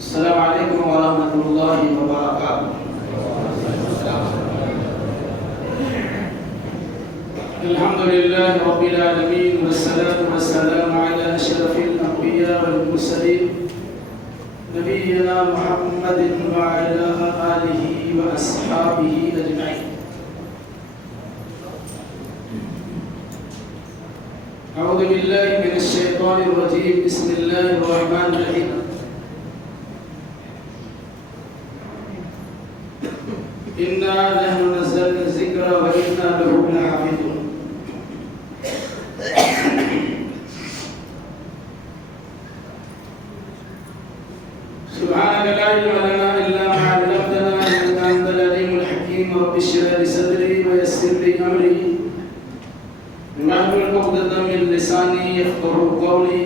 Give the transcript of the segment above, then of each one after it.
السلام علیکم ورحمۃ اللہ وبرکاتہ۔ الحمد للہ رب العالمین والصلاة والسلام علی اشرف الانبیاء والمرسلین نبینا محمد وعلی آلہ واصحابہ اجمعین۔ اعوذ باللہ من الشیطان الرجیم، بسم اللہ الرحمن الرحیم۔ انا نحن نزلنا الذکر وانا له لحافظون۔ سبحانك لا علم لنا الا ما علمتنا انك انت العليم الحكيم۔ رب اشرح لي صدري ويسر لي امري واحلل عقدة من لساني يفقهوا قولي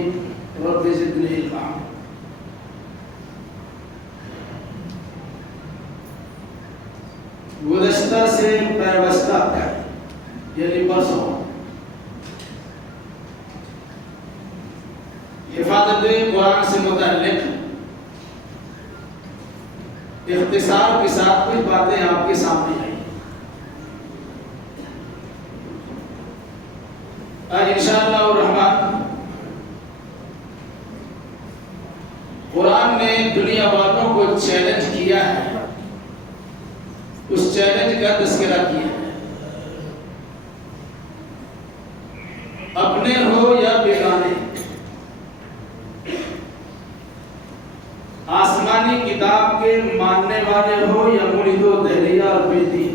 رب زدني علما۔ گزشتہ سے پیوستہ تک یعنی پرسوں حفاظت قرآن سے متعلق اختصار کے ساتھ کچھ باتیں آپ کے سامنے آئی۔ آج انشاءاللہ الرحمن قرآن نے دنیا والوں کو چیلنج کیا ہے، اس چیلنج کا تذکرہ کیا ہے۔ اپنے ہو یا بیگانے، آسمانی کتاب کے ماننے والے ہو یا مرید و دہریہ اور بے دین،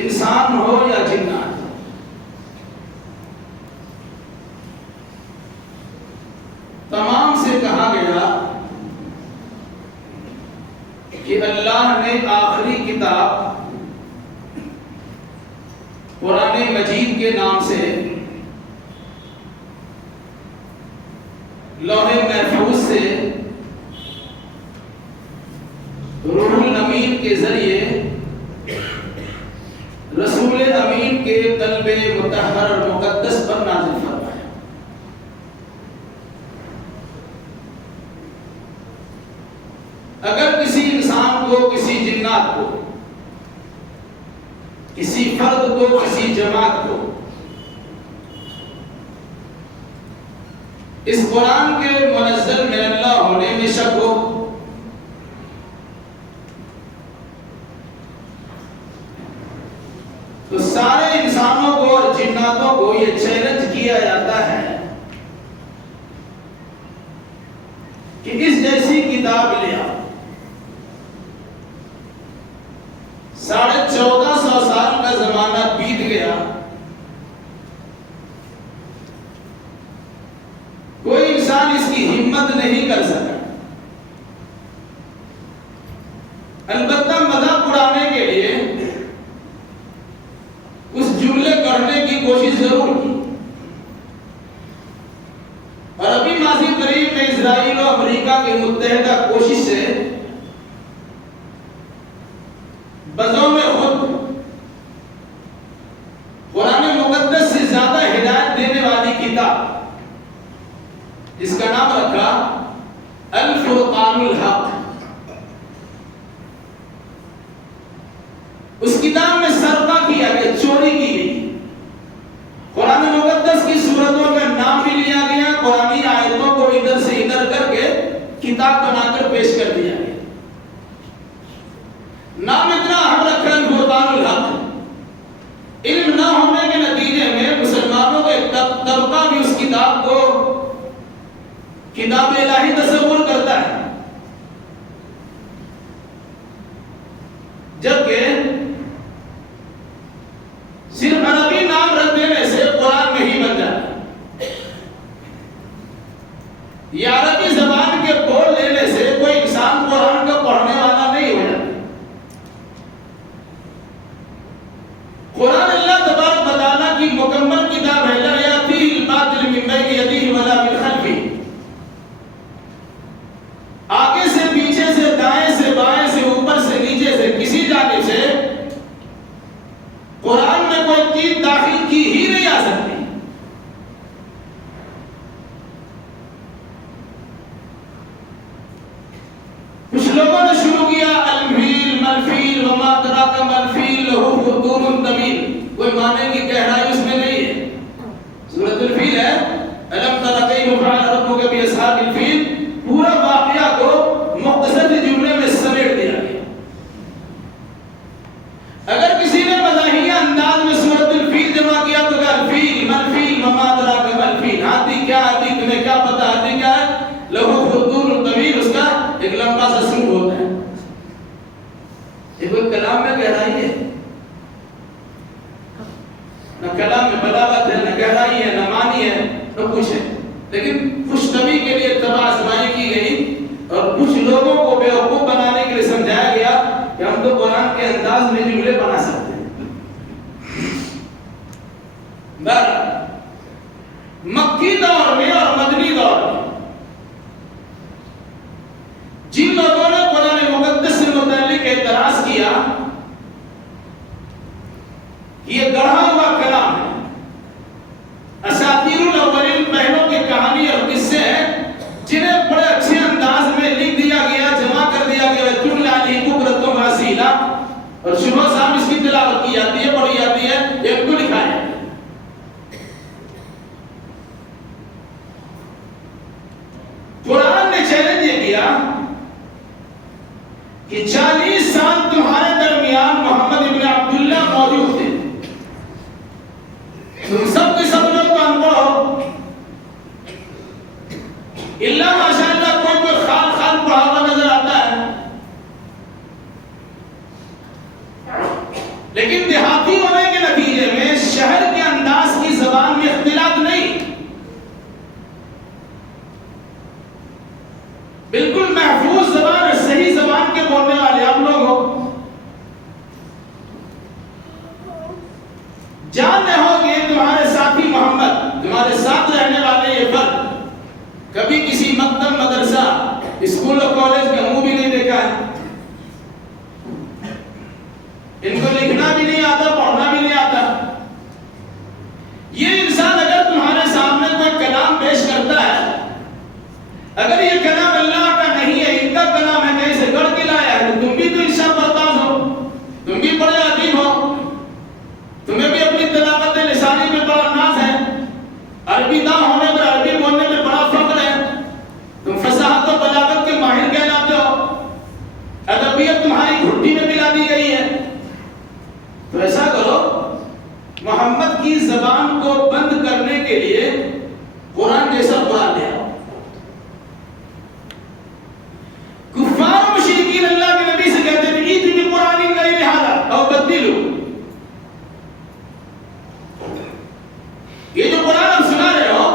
انسان ہو یا جنات، تمام سے کہا گیا کہ اللہ نے آخری کتاب قرآن مجید کے نام سے لوح محفوظ سے روح الامین کے ذریعے رسول امین کے قلب مطہر اور مقدس پر نازل فرمایا۔ اگر کسی انسان کو، کسی جنات کو، کسی فرد کو، کسی جماعت کو اس قرآن کے منزل من اللہ ہونے میں شک ہو تو سارے انسانوں کو اور جناتوں کو یہ چیلنج کیا جاتا ہے کہ اس جیسی کتاب لے آؤ۔ 1450 سال کا زمانہ بیت گیا، کوئی انسان اس کی ہمت نہیں کر سکا۔ البتہ مذاق اڑانے کے لیے کچھ جملے کرنے کی کوشش ضرور کی، اور ابھی ماضی قریب میں اسرائیل و امریکہ کی متحدہ کوشش سے بزوں میں خود قرآن مقدس سے زیادہ ہدایت دینے والی کتاب جس کا نام رکھا الفرقان الحق، اس کتاب میں سرقہ کیا گیا، چوری کی گئی، قرآن مقدس کی سورتوں کا نام بھی لیا گیا، قرآنی آیتوں کو ادھر سے ادھر کر کے کتاب بنا کر پیش کر دیا گیا۔ نام اتنا اہم رکھا الفرقان الحق، علم نہ ہونے کے نتیجے میں مسلمانوں کا ایک طبقہ بھی اس کتاب کو کتاب الہی تصور کرتا ہے، جبکہ صرف عربی نام رکھ دینے سے قرآن نہیں بن جاتا، یا عربی زبان کے بول لینے سے کوئی انسان قرآن کا پڑھنے والا نہیں ہو جاتا۔ قرآن اللہ تبارک و تعالیٰ کی مکمل کتاب ہے، لا یأتیہ الباطل من بین یدیہ ولا من خلفہ، آگے سے، پیچھے سے، دائیں سے، بائیں سے، اوپر سے، نیچے سے، کسی جانب سے قرآن میں کوئی چیز داخل کی ہی نہیں آ سکتی۔ زمانے کی گہرائی اس میں نہیں ہے. سورۃ الفیل ہے، الم تر کیف فعل ربک باصحاب الفیل، پورا واقعہ کو مختصر جملے میں سمیٹ دیا گیا. اگر کسی نے مزاحیہ انداز میں سورۃ الفیل جمع کیا تو کہا الفیل مل فیل وما ادراک مل فیل، ہاتھی کیا، ہاتھی تمہیں کیا پتا ہاتھی کیا ہے؟ لہو خرطوم طویل، اس کا ایک لمبا سا سونڈ ہوتا ہے. یہ کوئی کلام میں گہرائی ہے؟ نہ کلام میں بلاغت ہے، نہ گہرائی ہے، نہ معنی ہے، نہ کچھ ہے. لیکن خوش طبعی کے لیے تباہ آزمائی کی گئی اور کچھ لوگوں کو بیوقوف بنانے کے لیے سمجھایا گیا کہ ہم تو قرآن کے انداز میں جملے بنا سکتے ہیں. مکی دور میں اور مدنی دور میں جن لوگوں نے قرآن مقدس سے متعلق اعتراض کیا کہ یہ گڑھا ہوا کلام ہے، اساطیر الاولین پہلوں کی کہانی اور قصے ہیں جنہیں بڑے اچھے انداز میں لکھ دیا گیا، جمع کر دیا گیا، تملا علیہ بکرۃ و اصیلا، اور صبح شام اس کی تلاوت کی جاتی ہے، پڑھی جاتی ہے، یہ ان کو لکھا ہے. قرآن نے چیلنج یہ کیا کہ 40 سال تمہارے درمیان محمد ابن عبداللہ موجود تھے، تم سب کے سب لوگ تو ان پڑھ ہو، اللہ ماشاء اللہ کوئی خال پڑھا ہوا نظر آتا ہے، لیکن دیہاتی ہونے کے نتیجے میں شہر کے انداز کی زبان میں اختلاف نہیں، بالکل محفوظ زبان اور صحیح زبان کے بولنے والے آپ لوگ ہو. جان رہے ہو کہ تمہارے ساتھی محمد، تمہارے ساتھ رہنے والے یہ فرد کبھی کسی مکتب مدرسہ اسکول اور کالج کا منہ بھی نہیں دیکھا ہے، ان کو لکھنا بھی نہیں آتا، پڑھنا بھی نہیں آتا. یہ انسان اگر تمہارے سامنے کوئی کلام پیش کرتا ہے، اگر یہ کلام اللہ کا نہیں ہے، ان کا کلام ہے، کہیں سے گڑھ کے لایا ہے، تو تم بھی تو انشاء پرداز ہو، تم بھی بڑے ادیب ہو، تمہیں بھی اپنی تلاوت لسانی میں بڑا ناز ہے، عربی داں ہونے پر، عربی بولنے میں بڑا فخر ہے، تم فصاحت و بلاغت کے ماہر کہلاتے ہو، ادبیت تمہاری گھٹی میں ملا دی گئی ہے. تو ایسا کرو، محمد کی زبان کو بند کرنے کے لیے قرآن جیسا قرآن لے آؤ. کفار مشرکین اللہ کے نبی سے کہتے تھے ایت بقرآن غیر ھذا او بدلو، یہ جو قرآن ہم سنا رہے ہو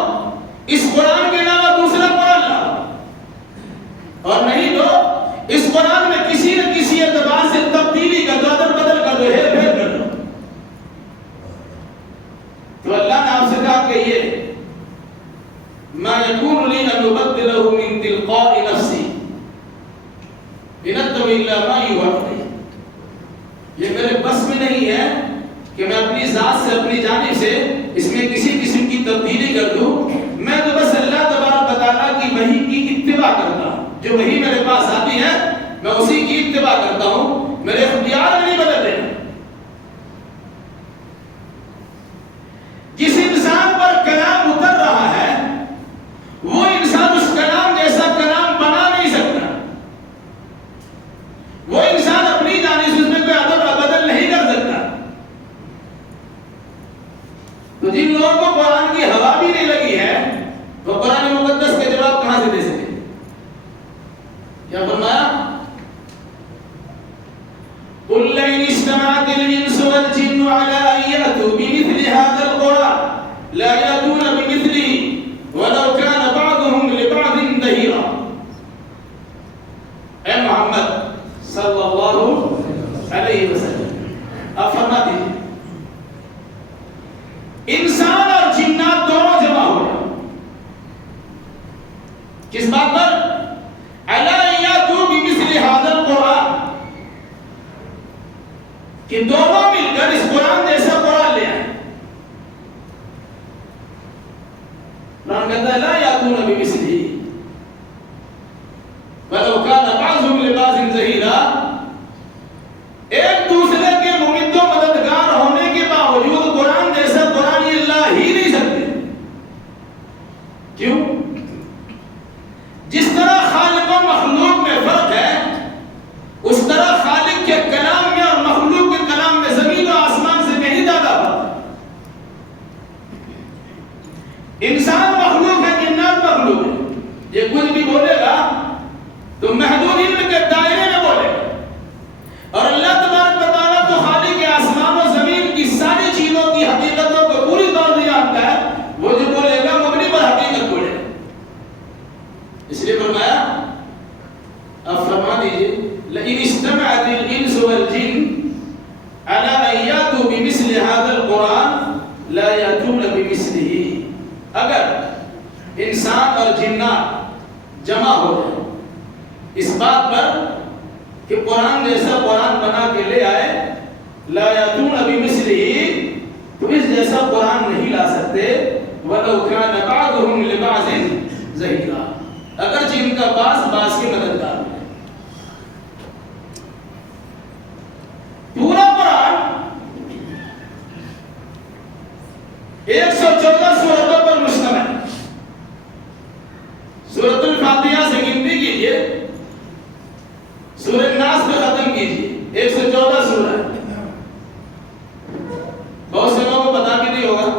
اس قرآن کے علاوہ دوسرا قرآن لاؤ، اور نہیں تو اس قرآن میں کسی نہ کسی اعتبار سے تبدیلی کر دو، ادل بدل کر دو، ہیر پھیر کر دو. تو اللہ نے آپ سے کہا کہ یہ ما یکون لی ان ابدلہ من تلقاء نفسی ان اتبع الا ما یوحی، یہ میرے بس میں نہیں ہے کہ میں اپنی ذات سے، اپنی جانب سے اس میں کسی قسم کی تبدیلی کر دوں. میں تو بس اللہ تبارک و تعالیٰ کی وحی کی اتباع کرتا ہوں، جو وحی میرے پاس آتی ہے میں اسی کی اتباع کرتا ہوں، میرے اختیار میں نہیں بدل رہے. جس انسان پر کلام اتر رہا ہے وہ انسان اس کلام جیسا کلام بنا نہیں سکتا، وہ انسان اپنی جانب سے اس میں کوئی ادب بدل نہیں کر سکتا. تو جن لوگوں کو قرآن کی ہوا بھی نہیں لگی ہے وہ قرآن مقدس کے جواب کہاں سے دے سکے؟ کیا فرمایا؟ قُلْ لَئِنِ اجْتَمَعَتِ الْإِنسُ وَالْجِنُّ عَلَىٰ أَن يَأْتُوا بِمِثْلِ هَٰذَا الْقُرْآنِ لَا يَأْتُونَ بِمِثْلِهِ وَلَوْ كَانَ بَعْضُهُمْ لِبَعْضٍ ظَهِيرًا. اے محمد صلی اللہ علیہ وسلم آپ فرما دیجیے، انسان اور جنات دونوں جمع ہو جائیں کس بات پر؟ عَلَىٰ أَن يَأْتُوا بِمِثْلِ هَٰذَا الْقُرْآنِ، کہ دونوں مل کر اس قرآن جیسا قرآن لے آئیں. قرآن کہتا ہے لا یاتون بمثلہ ولو کان بعضهم لبعض ظہیرا، ایک دوسرے کے ممد و مددگار ہونے کے باوجود کیوں؟ جس طرح خالق و مخلوق میں فرق ہے، اس طرح خالق کے کلام میں اور مخلوق کے کلام میں زمین و آسمان سے کہیں زیادہ فرق ہے۔ انسان مخلوق ہے، جنات مخلوق ہے، یہ کچھ بھی بولے گا تو محدود علم کے دائرے میں بولے گا، اور اللہ تبارک و تعالیٰ تو خالق آسمان و زمین کی ساری چیزوں کی حقیقتوں کو پوری طور سے جانتا ہے، وہ جو بولے گا مبنی پر حقیقت بولے گا۔ اس لیے فرمایا، اب فرما دیجیے لئن اجتمعت الانس والجن على ان ياتوا بمثل هذا القرآن لا ياتون بمثله، اگر انسان اور جنات جمع ہو جائے اس بات پر کہ قرآن جیسا قرآن بنا کے لے آئے، لا یاتون بمثلہ، تو اس جیسا قرآن نہیں لا سکتے، ولو کان بعضهم لبعض ظہیرا، اگرچہ ان کا بعض کے مددگار ہے۔ پورا قرآن 114 سورتوں پر مشتمل، سورۃ الفاتحہ سے گنتی کیجیے، سورہ ناس پہ ختم کیجیے، 114 سورہ ہے۔ بہت سے لوگوں کو پتا بھی نہیں ہوگا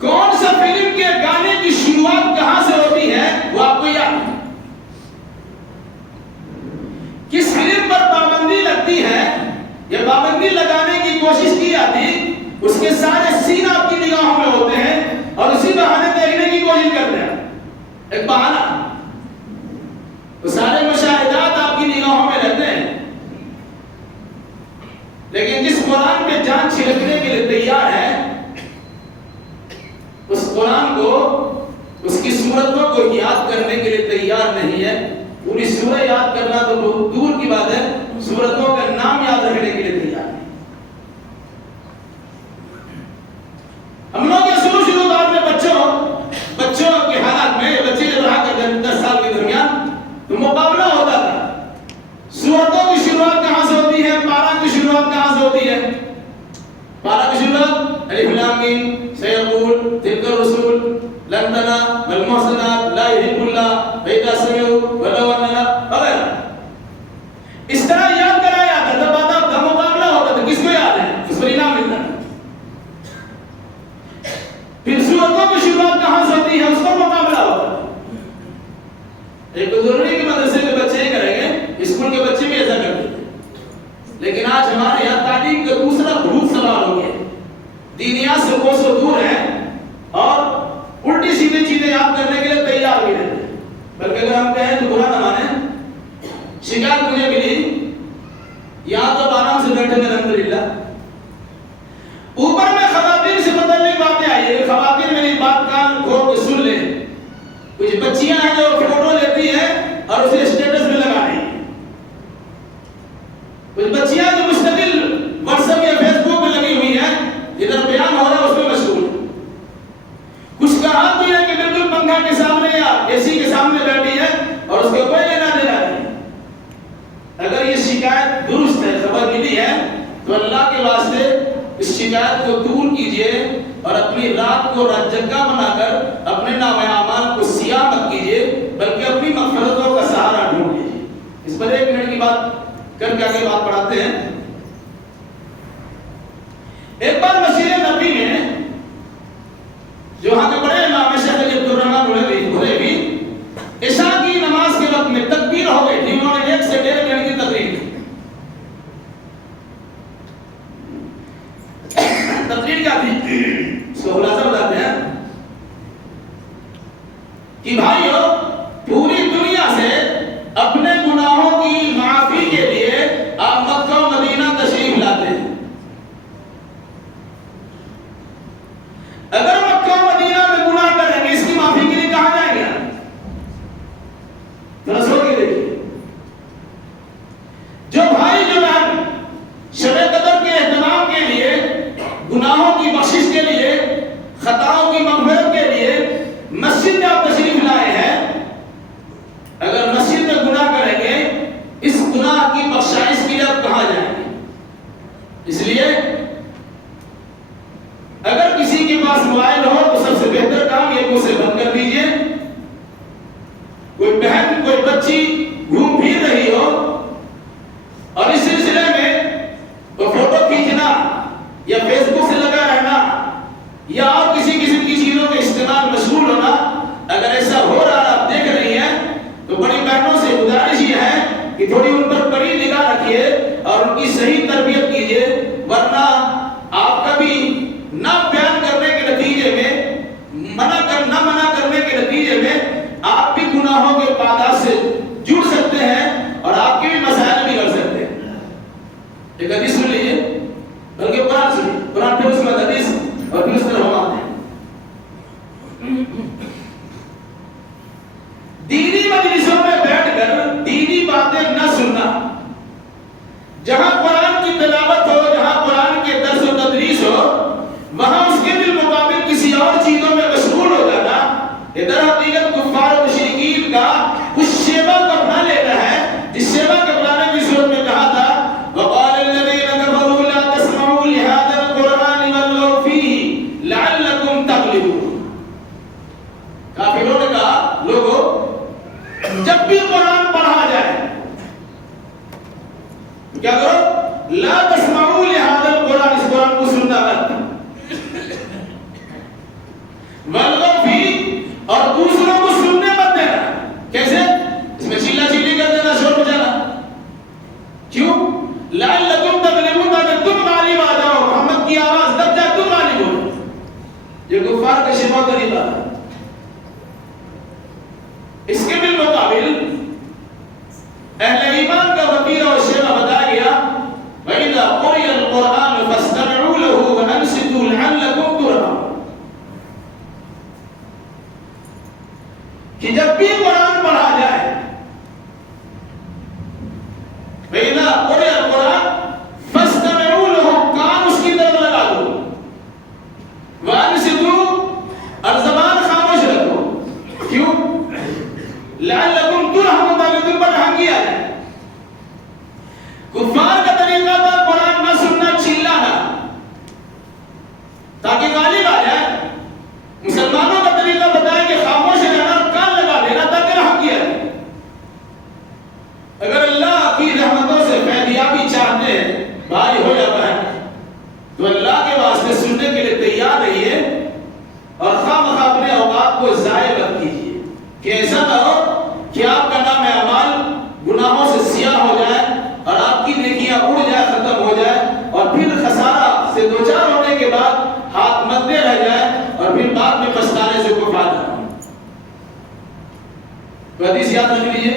کون سا فلم کے گانے کی شروعات کہاں سے ہوتی ہے، وہ آپ کو یاد ہے؟ کس فلم پر پابندی لگتی ہے یا پابندی لگانے کی کوشش کی جاتی، اس کے سارے سین آپ کی نگاہوں میں ہوتے ہیں اور اسی بہانے دیکھنے کی کوشش کرتے ہیں، ایک بہانہ، تو سارے مشاہدات آپ کی نگاہوں میں رہتے ہیں، لیکن جس قرآن پہ جان چھڑکنے کے لیے تیار ہے، اس قرآن کو، اس کی سورتوں کو یاد کرنے کے لیے تیار نہیں ہے، پوری سورہ یاد کرنا تو بہت دور کی بات ہے، سورتوں کا نام یاد رکھنے کے لیے تیار نہیں۔ ہم لوگ یہ شروع دور میں بچوں کے حالات میں، بچے جب رہا کرتے ہیں 10 سال کے درمیان، تو مقابلہ ہوتا تھا، سورتوں کی شروعات کہاں سے ہوتی ہے، پارہ کی شروعات کہاں سے ہوتی ہے، پارہ کی شروعات الف لام میم، سیقول تلک الرسول لن تنالوا والمحصنات لا يحب الله فإذا سمعوا ولو أننا وغیرہ، اس طرح یاد کرایا جاتا تھا، بعد اب مقابلہ ہوتا تھا، کس کو یاد ہے، اس پر انعام ملتا ہے۔ پھر سورتوں کی شروعات کہاں سے ہوتی ہے، اس پر مقابلہ ہوتا ہے۔ ایک ضروری کہ مدرسے کے بچے ہی کریں گے، اسکول کے بچے بھی ایسا کرتے ہیں، لیکن آج ہمارے یہاں تعلیم کا دوسرا بھوت سوال ہو گیا، دینیات سے کوسوں دور ہیں اور الٹی سیدھی چیزیں یاد کرنے کے لیے تیار بھی رہتے ہیں، بلکہ اگر ہم کہیں تو برا نہ مانیں، شکایت مجھے ملی، یہاں تو آرام سے بیٹھے ہیں الحمدللہ، اوپر میں خواتین سے متعلق باتیں آئی ہے، خواتین میری بات کان کھول کے سن لیں، کچھ بچیاں ہیں جو فوٹو لیتی ہیں اور اسے اسٹیٹس میں لگا رہی ہیں، کچھ بچیاں جو مستقل واٹس ایپ یا فیس بک پہ لگی ہوئی ہیں، ادھر بیان ہو رہا ہے اس میں مشغول ہے، کچھ کہا بھی ہے کہ بالکل پنکھا کے سامنے یا اے سی کے سامنے بیٹھی ہے اور اس کو کوئی لینا دینا نہیں۔ اگر یہ شکایت درست ہے، خبر ملی ہے، تو اللہ کے واسطے اس شکایت کو دور کیجئے اور اپنی رات کو رات جگہ بنا کر اپنے نام اعمال کو سیاہ مت کیجئے، بلکہ اپنی مغفرتوں کا سہارا ڈھونڈ لیجئے۔ اس پر 1 منٹ کی بات کر کے آگے بات پڑھاتے ہیں۔ ایک بار مسجد نبی میں جو وہاں کے بڑے امام شیخ عبد الرحمن حلیفی عشاء کی نماز کے وقت میں تکبیر ہو گئی تھی، انہوں نے 1 سے 1.5 منٹ کی تقریر کی۔ تقریر کیا تھی اس کو خلاصہ بتاتے ہیں کہ بھائیو، پوری دنیا سے اپنے گناہوں کی معافی کے لیے آپ مکہ و مدینہ تشریف لاتے ہیں، اگر مکہ و مدینہ دینی مجلسوں میں بیٹھ کر دینی باتیں نہ سننا، جہاں قرآن کی تلاوت ہو، جہاں قرآن کے درس و تدریس ہو، وہاں اس کے بالمقابل کسی اور چیزوں میں مشغول ہو جانا، ادھر حقیقت کفار و مشرکین کا اس شیبہ کو اپنا لینا ہے جس شیبہ کو اپنانے کی صورت میں کہا تھا وَقَالَ الَّذِينَ كَفَرُوا لَا تَسْمَعُوا لِهَذَا الْقُرْآنِ وَالْغَوْا فِيهِ لَعَلَّكُمْ تَغْلِبُونَ۔ کافروں نے کہا لوگوں جب بھی قرآن پڑھا جائے کیا کرو؟ لا تسمعوا لهذا القرآن، اس قرآن کو سننا مت، والغوا فیہ، اور دوسروں کو سننے مت دینا۔ کیسے؟ اس میں چیلا چیلی کر دینا، شور بجانا۔ کیوں؟ لعلکم تغلبون، تاکہ تم غالب آ جاؤ، محمد کی آواز دب جائے تم غالب ہو۔ یہ کفار کا شیوا طریقہ ہے۔ اس کے بالمقابل اہل ایمان کا وتیرہ اور شیوا بتایا گیا وَإِذَا قُرِئَ الْقُرْآنُ فَاسْتَمِعُوا لَهُ وَأَنصِتُوا لَعَلَّكُمْ تُرْحَمُونَ، کہ جب بھی قرآن پڑھا جائے وَإِذَا قُرِئَ الْقُرْآنُ فَاسْتَمِعُوا لَهُ، کان اس کی طرف لگا دو، وَأَنصِتُوا، اور زبان خاموش رکھو۔ کیوں؟ لعلکم ترحمون، تاکہ تم پر رحم کیا جائے۔ کفار کا طریقہ تھا قرآن نہ سننا، چلانا تاکہ غالب آ جائے۔ مسلمانوں کا طریقہ بتایا کہ خاموش رہنا، کان لگا لینا تاکہ رحم کیا جائے۔ اگر اللہ کی رحمتوں سے فیضیابی چاہتے ہیں بھائی ہو جاتا ہے تو اللہ کے واسطے سننے کے لیے تیار رہیے، اور خواہ مخواہ اپنے اوقات کو ضائع مت کیجیے کہ ایسا نہ ہو کہ آپ کا نام اعمال گناہوں سے سیاہ ہو جائے اور آپ کی نیکیاں اڑ جائے، ختم ہو جائے، اور پھر خسارہ سے دوچار ہونے کے بعد ہاتھ مدے رہ جائے اور پھر بعد میں پچھتانے سے کوئی فائدہ نہیں۔ تو حدیث یاد رکھ لیجیے،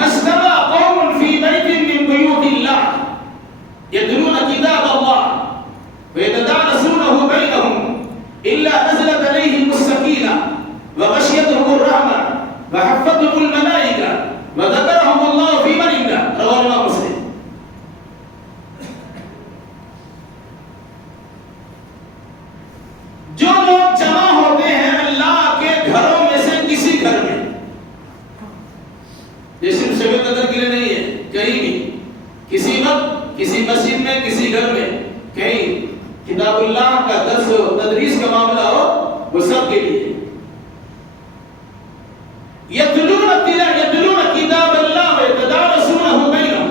مَجْتَمَعَ قَوْمٌ فِي بَيْتٍ مِّن بُيُوتِ اللَّهِ يَتْلُونَ كِتَابَ اللَّهِ وَيَتَدَارَسُونَهُ بَيْنَهُمْ إِلَّا نَزَلَتْ عَلَيْهِمُ السَّكِينَةُ وَغَشِيَتْهُمُ الرَّحْمَةُ وَحَفَّتْهُمُ الْمَلَائِكَةُ وَذَكَرَهُمُ اللَّهُ فِي مَنْ عِندَهُ، رواه الإمام مسلم۔ جو لوگ جمع ہوتے ہیں اللہ کے گھروں میں سے کسی گھر میں، یہ صرف شب قدر کے لیے نہیں ہے، کہیں بھی کسی وقت کسی مسجد میں کسی گھر میں کہیں کتاب اللہ کا درس و تدریس کا معاملہ ہو، وہ سب کے لیے یتلون کتاب اللہ ویتدارسونہ بینہم۔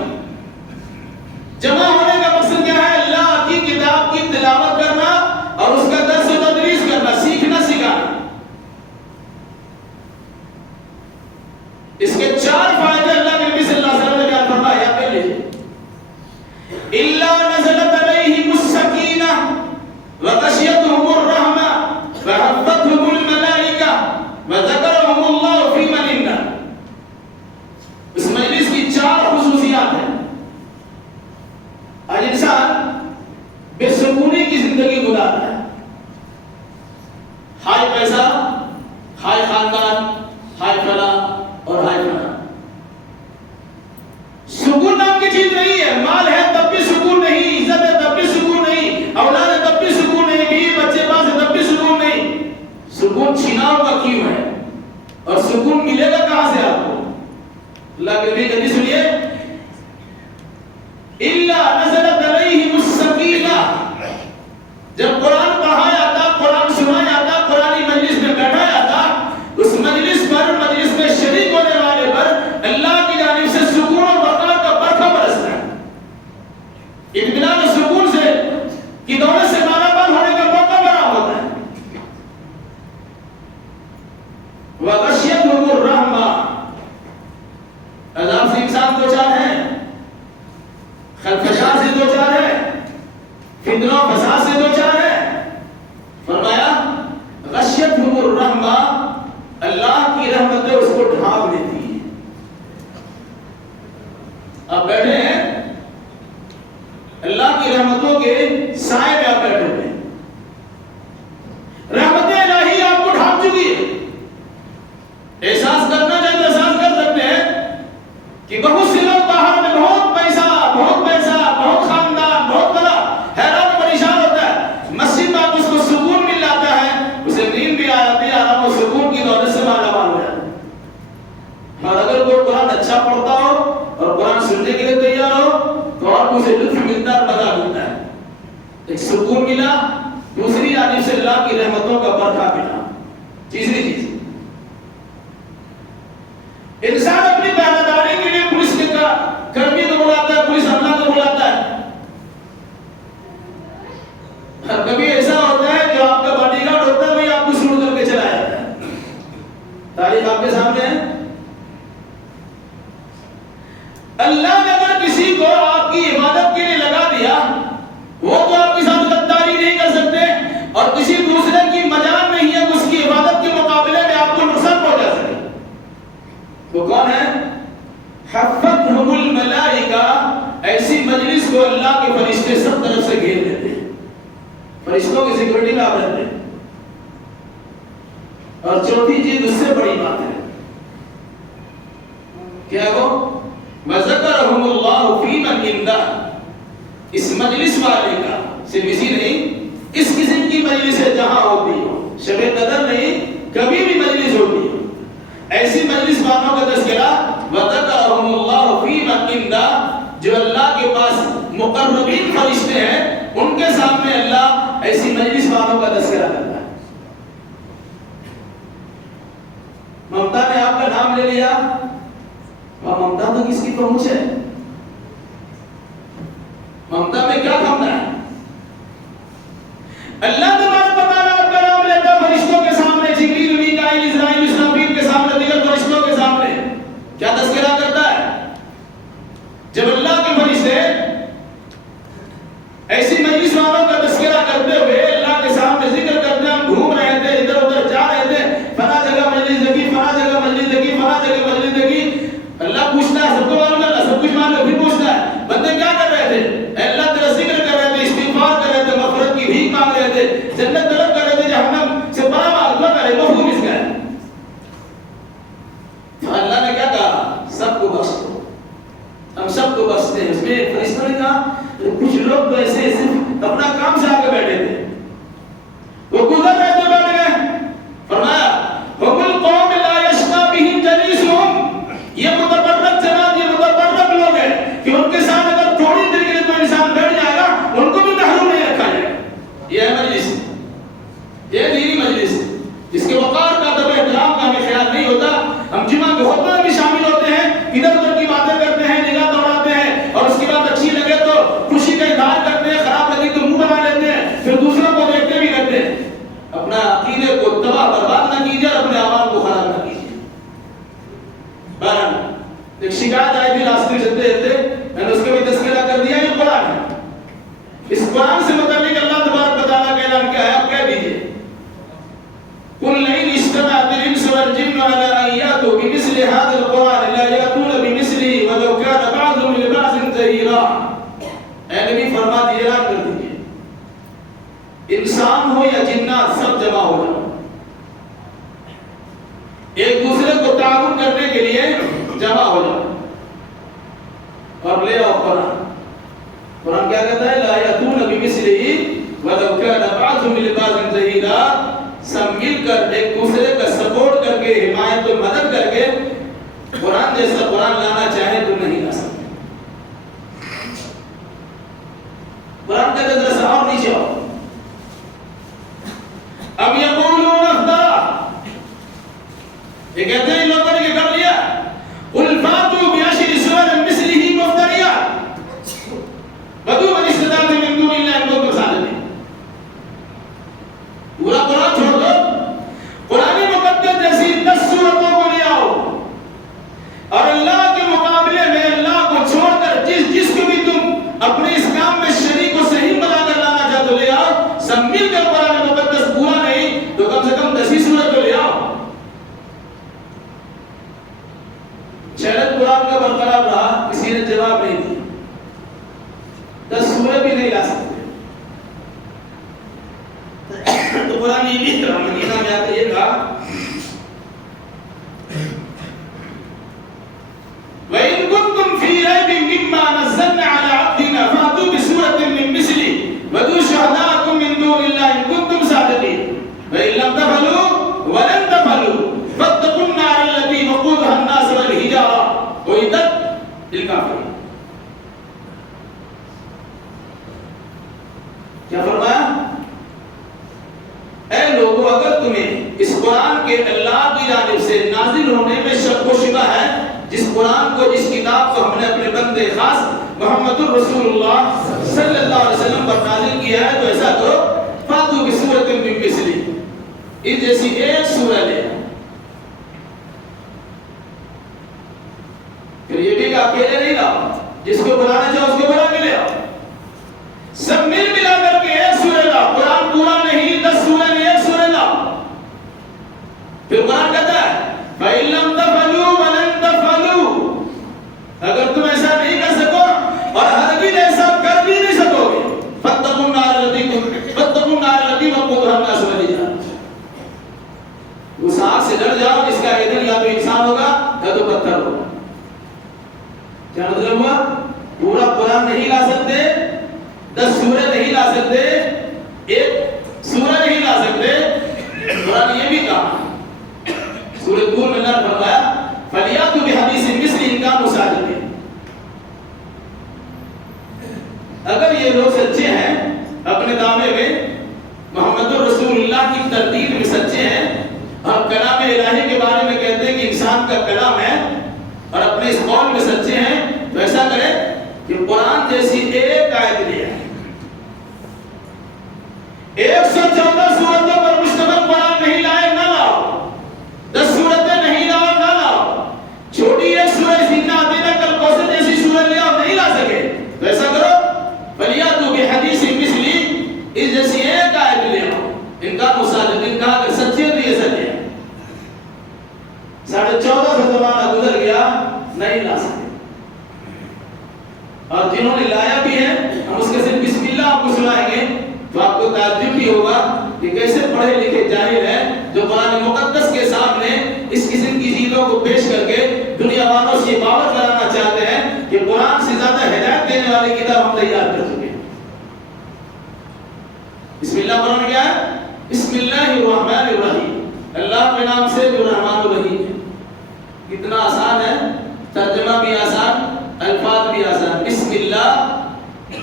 جمع ہونے کا مقصد کیا ہے؟ اللہ کی کتاب کی تلاوت کرنا اور اس کا درس و تدریس کرنا، سیکھنا سکھانا۔ اس کے چار فائدے اللہ کے نبی صلی اللہ علیہ وسلم نے بیان فرمایا، یاد کر لیجیے۔ الا نزلت علیہم السکینہ وغشیتہم الرحمہ وحفتہم الملائکہ وذکرہم اللہ فی من عندہ۔ اس مجلس کی چار خصوصیات ہیں۔ آج انسان بے سکونی کی زندگی گزار رہا ہے، ہائے پیسہ، ہائے خاندان، ہائے فلاں اور ہائے فلاں۔ سکون نام کی چیز نہیں ہے، مال ہے تب بھی سکون نہیں، عزت ہے تب بھی سکون نہیں، اولاد ہے تب بھی سکون نہیں، بیوی بچے پاس ہے تب بھی سکون نہیں۔ سکون چھینا ہوگا کیوں ہے، اور سکون ملے گا کہاں سے آپ کو؟ اللہ کے نبی جلدی سنیے، الا نزلت علیہم السکینہ، جب قرآن پڑھایا جاتا، قرآن سنایا جاتا، قرآنی مجلس میں بیٹھا جاتا، اس مجلس پر، مجلس میں شریک ہونے والے پر اللہ کی جانب سے سکون و بقا کا برکھا برستا ہے۔ اطمینان و سکون سے کی دولت سے مالا مال ہونے کا موقع بنا ہوتا ہے۔ وغشیتہم الرحمہ، عذاب سے برکھا پہنا. تیسری چیز انسان اپنی پہنہ داری کے لیے پولیس کے کرمی کو بلاتا ہے, پولیس عملہ کو بلاتا ہے. کبھی ایسا ہوتا ہے جو آپ کا باڈی گارڈ ہوتا ہے وہی آپ کو سوٹ کر کے چلا جاتا ہے. تاریخ آپ کے سامنے ہے. اللہ نے اگر کسی کو آپ کی عبادت کے لیے لگا دیا, وہ تو آپ کے ساتھ غداری نہیں کر سکتے, اور کسی دوسرے کی مجال نہیں ہے اس کی عبادت کے مقابلے میں آپ کو نقصان پہنچا سکے. وہ کون ہے؟ حفتہم الملائکہ, ایسی مجلس کو اللہ کے فرشتے سب طرف سے گھیر لیتے ہیں. فرشتوں کی سیکورٹی میں آپ رہتے ہیں. اور چوتھی چیز اس سے بڑی بات ہے, کیا وہ وَذَكَرَهُمُ اللَّهُ فِي مَنْ عِنْدَهُ, اس مجلس والے کا, صرف اسی نہیں, اس قسم کی مجلس ہے جہاں ہوتی ہو, شب قدر نہیں, کبھی بھی مجلس ہوتی ہے, ایسی مجلس والوں کا تذکرہ وَذَكَرَهُمُ اللَّهُ فِي مَنْ عِنْدَهُ, جو اللہ کے پاس مقربین فرشتے ہیں ان کے سامنے اللہ ایسی مجلس والوں کا تذکرہ کرتا ہے. ممتا نے آپ کا نام لے لیا, ممتا تو کس کی پہنچ ہے؟ ممتا میں کیا کمنا ہے؟ اللہ تبارک و تعالیٰ آپ کا نام لیتا فرشتوں کے سامنے, جبریل, میکائیل, اسرائیل, اسرافیل کے سامنے, دیگر فرشتوں کے سامنے کیا تذکرہ کرتا ہے؟ جب اللہ کے فرشتے ایسی مجلس والوں کا تذکرہ کرتے ہوئے اللہ کے سامنے ذکر کرتے ہیں, ہم گھوم رہے تھے, ادھر ادھر جا رہے تھے, فلاں جگہ مجلس لگی, فلاں جگہ مجلس لگی, فلاں جگہ مجلس لگی, اللہ پوچھتا ہے, سب کو معلوم ہے, اللہ سب کچھ معلوم ہے, پھر پوچھتا ہے بندے کیا کر رہے تھے؟ اللہ تیرا ذکر کر رہے تھے, استغفار کر رہے تھے, مغفرت کی بھیک مانگ رہے تھے, جنت طلب کر رہے تھے, جہنم سے پناہ مانگ رہے تھے, مفہوم اس کا ہے. اللہ نے کیا کہا؟ سب کو بخش دو, ہم سب کو بخشتے ہیں. اس میں فرشتوں نے کہا کچھ لوگ تو ایسے صرف اپنا کام سے آگے بیٹھے تھے, وہ گزر رہے تھے, بیٹھ گئے. فرمایا هُمُ الْقَوْمُ لَا يَشْقَىٰ بِهِمْ جَلِيسُهُمْ, یہ متبرک جماعت, یہ متبرک لوگ ہیں کہ ان کے ساتھ اگر تھوڑی دیر کے لیے کوئی انسان بیٹھ جائے گا ان کو بھی محروم نہیں رکھا جائے گا. یہ ہے مجلس, یہ دینی مجلس جس کے وقار کا, ادب احترام کا ہمیں خیال نہیں ہوتا. ہم جمعہ کے خطبہ میں بھی شامل ہوتے ہیں, ادھر ادھر کی باتیں کرتے ہیں, نگاہ دوڑاتے ہیں, اور اس کی بات اچھی لگے تو خوشی کا اظہار کرتے ہیں, خراب لگی تو منہ بنا لیتے ہیں, پھر دوسروں کو دیکھتے بھی کرتے ہیں. اپنا عقیدے کو تباہ برباد نہ کیجیے, اپنے عوام کو خراب نہ کیجیے. بہرحال ایک شکایت آئی تھی راستے میں چلتے چلتے, میں نے اس کا بھی تذکرہ کر دیا. یہ قرآن ہے, اس قرآن سے متعلق اللہ تبارک و تعالیٰ کا اعلان کیا ہے, آپ کہہ دیجیے قُلْ لَئِنِ اجْتَمَعَتِ الْإِنسُ وَالْجِنُّ عَلَىٰ أَن يَأْتُوا بِمِثْلِ هَٰذَا الْقُرْآنِ لَا يَأْتُونَ بِمِثْلِهِ وَلَوْ كَانَ بَعْضُهُمْ لِبَعْضٍ ظَهِيرًا. اے نبی فرما دیجیے, اعلان کر دیجیے, انسان ہو یا جنات سب جمع ہو جاؤ, ایک دوسرے کو تعاون کرنے کے لیے جمع ہو جاؤ, اور لے آؤ قرآن. قرآن کیا کہتا ہے؟ لا یأتون بمثلہ ولو کان بعضهم لبعض ظہیرا, سب مل کر ایک دوسرے کا سپورٹ کر کے, حمایت و مدد کر کے قرآن جیسا قرآن لانا چاہے تو نہیں لا سکتے. قرآن کا ذرا سا اور نیچے آؤ. اب یقولون افترا, یہ کہتے ہیں لوگوں نے کر لیا, قل فاتوا بعشر سور مثلہ مفتریات وَدُعُوا مَنِ اسْتَطَعْتُم مِّن دُونِ اللَّهِ إِن كُنتُمْ صَادِقِينَ. پورا قرآن چھوڑ دو, قرآن مقدس جیسی 10 سورتوں کو لے آؤ, اور اللہ کے مقابلے میں اللہ کو چھوڑ کر جس کو بھی تم اپنے اس کام میں شریک و صحیح بنا کر لانا چاہتے ہو لے آؤ. سب مل کر قرآن مقدس پورا نہیں تو کم سے کم 10 سورت کو لے آؤ. چیلنج قرآن کا برقرار رہا, کسی نے جواب نہیں دیا. 10 سورت بھی نہیں لا سکتے. تو قرآن یہ بھی مدینہ میں آتے یہ کہا وَإِن كُنتُمْ فِي رَيْبٍ مِّمَّا نَزَّلْنَا عَلَىٰ عَبْدِنَا فَأْتُوا بِسُورَةٍ مِّن مِّثْلِهِ وَادْعُوا شُهَدَاءَكُم مِّن دُونِ اللَّهِ إِن كُنتُمْ صَادِقِينَ وَإِن لَّمْ تَفْعَلُوا وَلَن تَفْعَلُوا فَاتَّقُوا النَّارَ الَّتِي وَقُودُهَا النَّاسُ وَالْحِجَارَةُ أُعِدَّتْ لِلْكَافِرِينَ. کیا فرمایا؟ اے لوگوں, اگر تمہیں اس قرآن کے اللہ کی جانب سے نازل ہونے میں شک و شبہ ہے، جس قرآن کو، جس کتاب کو ہم نے اپنے بندے خاص محمد الرسول اللہ صلی اللہ علیہ وسلم پر نازل کیا ہے، تو ایسا کرو فاتو بسورۃ من مثلہ، اس جیسی ایک سورہ لے۔ پھر یہ بھی کہ اکیلے نہیں لاؤ، جس کو بلانا چاہو اس کو بلا کے لے آؤ، سب مل ملا کر کے ایک سورہ لاؤ۔ قرآن پورا نہیں، 10 سورہ میں ایک سورہ لاؤ۔ پھر قرآن کہتا ہے فَإِن لَّمْ تَفْعَلُوا وَلَن تَفْعَلُوا، اگر تم ایسا نہیں کر سکو اور ہرگز ایسا کر بھی نہیں سکو گے، فَاتَّقُوا النَّارَ الَّتِي وَقُودُهَا النَّاسُ وَالْحِجَارَةُ، اس آگ سے ڈر جاؤ جس کا ایندھن یا تو انسان ہوگا یا تو پتھر ہوگا۔ کیا مطلب ہوا؟ پورا قرآن نہیں لا سکتے، 10 سورہ نہیں لا سکتے، ایک سورہ نہیں لا سکتے۔ قرآن یہ بھی کہا سورہ طور میں اللہ نے فرمایا فَلْيَأْتُوا بِحَدِيثٍ مِثْلِهِ إِن كَانُوا صَادِقِينَ، اگر یہ لوگ سچے ہیں اپنے دعوے میں، محمد الرسول اللہ کی تردید میں سچے ہیں، اور کلام الہی کے بارے میں کہتے ہیں کہ انسان کا کلام ہے، اور اپنے اس قول میں سچے ہیں، تو ایسا کرے کہ قرآن جیسی ایک آیت لے آئے۔ 114 سورتوں پر مشتمل قرآن نہیں لائے، نہ لاؤ، 10 سورتیں نہیں لاؤ، نہ لاؤ، چھوٹی ایک سورہ اِنَّا أَعْطَيْنَاكَ الْكَوْثَرَ جیسی سورہ لے آؤ، نہیں لا سکے تو ایسا کرو فَلْيَأْتُوا بِحَدِيثٍ مِثْلِهِ، اس جیسی ایک آیت لے آؤ۔ ان کا مصادق، ان کا اگر سچے تو یہ سچے ہیں۔ 1450 زمانہ گزر گیا، نہیں لا سکے، اور جنہوں نے لایا بھی ہے ہم اس کے صرف بسم اللہ آپ کو سنائیں گے تو آپ کو تعجب بھی ہوگا کہ کیسے پڑھے لکھے جاہل ہیں جو قرآن مقدس کے سامنے اس قسم کی چیزوں کو پیش کر کے دنیا والوں سے یہ باور کرانا چاہتے ہیں کہ قرآن سے زیادہ ہدایت دینے والی کتاب ہم تیار کر چکے ہیں۔ بسم اللہ قرآن کیا ہے؟ بسم اللہ الرحمن الرحیم، اللہ کے نام سے جو رحمان الرحیم ہے۔ کتنا آسان ہے، ترجمہ بھی آسان، الفاظ بھی آسان۔ بسم اللہ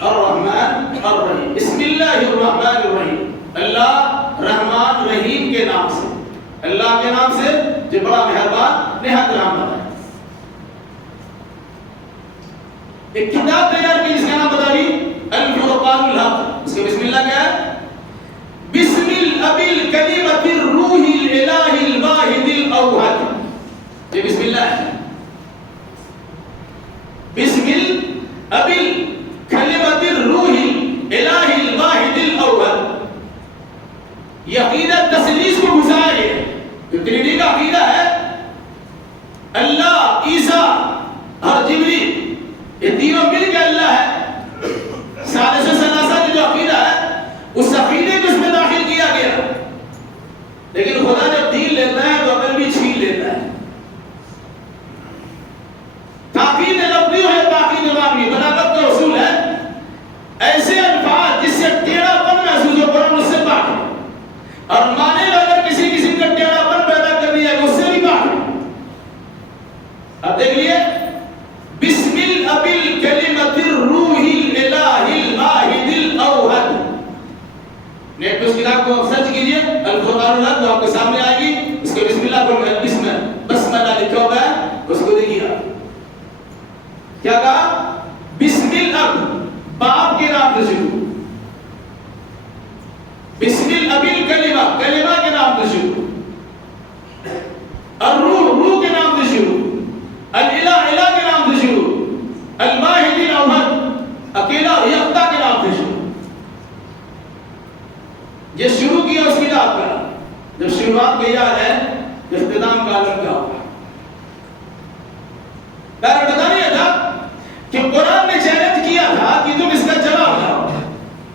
الرحمن الرحیم، بسم اللہ الرحمن الرحیم، اللہ رحمان رحیم کے نام سے، اللہ کے نام سے جو بڑا مہربان نہایت رحم ہے۔ ایک کتاب تیار کی جس کا نام بتا دی الفرقان الحق، اس کے بسم اللہ کیا ہے؟ بسم الابی الکلمۃ الروح الالہ الواحد الاوحد، یہ بسم اللہ ہے۔ بسم الابی الکلمۃ الروح الالہ الواحد الاوحد، یہ عقیدہ تثلیث کو گزارے، جو ترینٹی کا عقیدہ ہے، اللہ، عیسیٰ اور جبریل یہ تینوں مل کے اللہ ہے۔ ثالث ثلاثہ کی جو عقیدہ ہے اس عقیدے کو اس میں داخل کیا گیا، لیکن خدا جب دین لیتا ہے تو عقل بھی چھین لیتا ہے۔ تاکید لفظی ہے، تاکید معنوی، بلاغت کا اصول ہے، ایسے الفاظ جس سے ٹیڑھا پن محسوس ہو قرآن اس سے پاک ہے، اور معنی میں اگر کسی قسم کا ٹیڑھا پن پیدا کر دیا ہے اس سے بھی پاک ہے۔ اب دیکھ لیے بسم الابی الکلمۃ الروح الالہ الواحد الاوحد، نیٹ پہ اس کتاب کو سرچ کیجئے الفرقان الحق، وہ آپ کے سامنے آئے گی، اس کے بسم اللہ کو بسم اللہ لکھا ہوا ہے، اس کو دیکھیے آپ کیا کہا؟ بسم الاب، باپ کے نام سے شروع، بسم الابی الکلمہ، کلمہ کے نام سے شروع، الروح، روح کے نام سے شروع، الالہ، الہ کے نام سے شروع، الواحد الاوحد، اکیلا یکتا کے نام سے شروع۔ یہ شروع کیا اس کتاب کا، جب شروعات کا یاد ہے اختتام کا عالم کیا ہوگا۔ میں نے بتا دیا تھا کہ قرآن نے چیلنج کیا تھا کہ تم اس کا جواب لاؤ،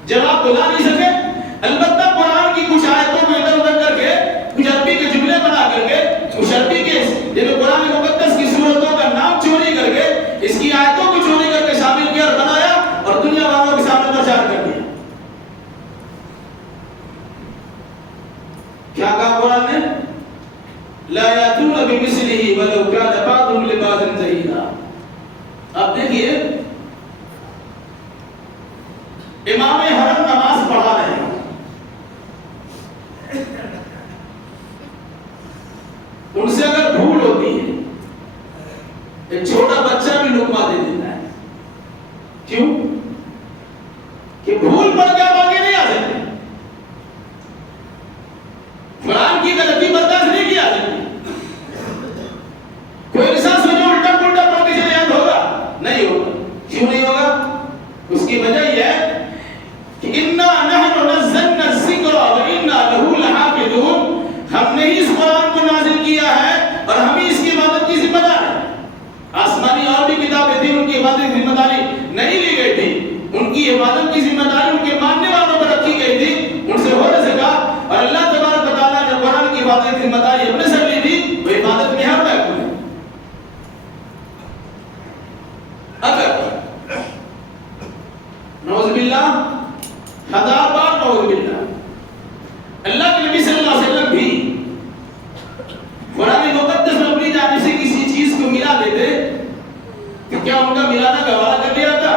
جواب تو لا نہیں سکے، البتہ قرآن کی کچھ آیتوں کو ادھر ادھر کر کے، کچھ عربی کے جملے بنا کر کے، کچھ عربی کے جنہیں قرآن مقدس کی سورتوں کا نام چوری کر کے، اس کی آیتوں کو چوری کر کے شامل کیا اور بنایا اور دنیا والوں کے سامنے پرچار کر دیا۔ کیا کہا قرآن نے؟ لا یاتون بمثلہ ولو کان بعضهم لبعض ظہیرا۔ اب دیکھیے امام حرم نماز پڑھا رہے ہیں، ان سے اگر بھول ہوتی ہے ایک چھوٹا بچہ بھی لقمہ دے دیتا ہے. کیوں؟ کہ بھول پڑ کے آپ آگے نہیں آ سکتے. قرآن کی غلطی برداشت نہیں کی آ سکتی. کوئی انسان سوچو الٹا پلٹا پڑھ کے چلے یاد ہوگا؟ نہیں ہوگا. کیوں نہیں ہوگا؟ اس کی وجہ یہ ہے کہ انا نحن نزلنا الذکر وانا له لحافظون. ہم نے اس قرآن کو نازل کیا ہے اور ہم ہی اس کی عبادت کی ذمہ دار ہیں. آسمانی اور بھی کتابیں تھیں، ان کی عبادت کی ذمہ داری نہیں لی گئی تھی. ان کی عبادت کی ذمہ داری ان کے ماننے والوں پر رکھی گئی تھی، ان سے ہو نہ سکا. اور اللہ تبارک و تعالیٰ نے قرآن کی عبادت کی ذمہ داری اپنے سر لی تھی، وہ عبادت میں ہر محفوظ ہے. اگر نعوذ باللہ، ہزار بار نعوذ باللہ، اللہ کے نبی صلی اللہ علیہ وسلم بھی قرآن مقدس میں اپنی جانب سے کسی چیز کو ملا دیتے کہ کیا ان کا ملانا گوارا کر لیا تھا؟